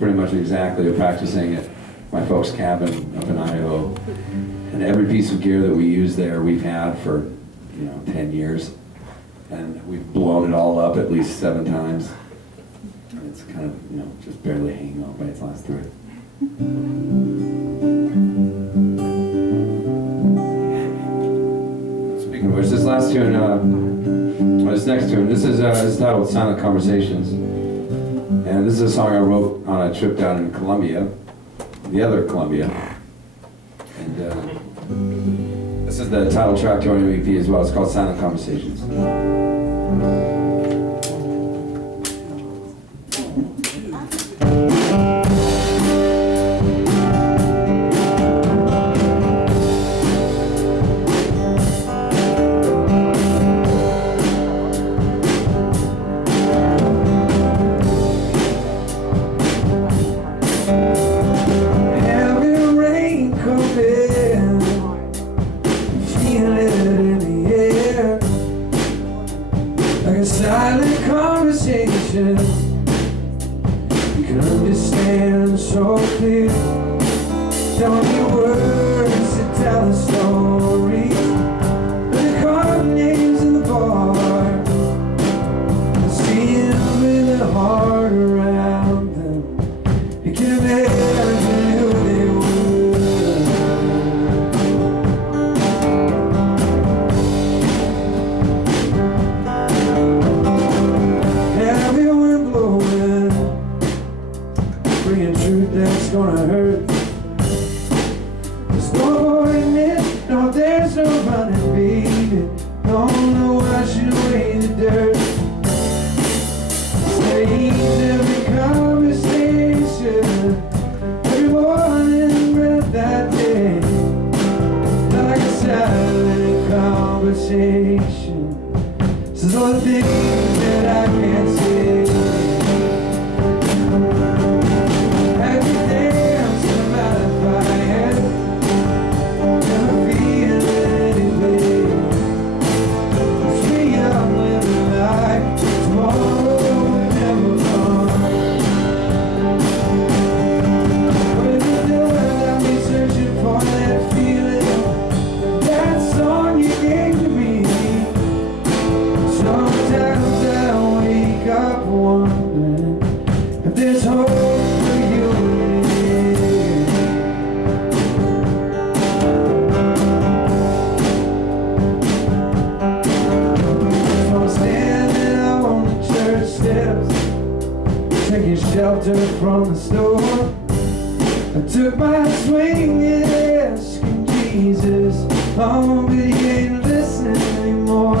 pretty much exactly. We're practicing at my folks' cabin up in Idaho. And every piece of gear that we use there, we've had for, 10 years. And we've blown it all up at least 7 times. And it's kind of, just barely hanging on by its last thread. Speaking of which, this last tune, this next tune, this is titled Silent Conversations. And this is a song I wrote on a trip down in Colombia, the other Colombia. And this is the title track to our new EP as well. It's called Silent Conversations. Silent conversation you can understand so clear. Don't need words to tell the stories, but the card names in the bar, and seeing them with the heart around them. You can imagine who they were. That's gonna hurt. There's no avoiding it, no, there's no running, baby. No washing away the dirt. Stays every conversation, every morning read that day, like a silent conversation. Says all the things that I can't say. There's hope for you and me. So I'm standing on the church steps, taking shelter from the storm. I took my swing and asking Jesus, oh, but he ain't listening anymore.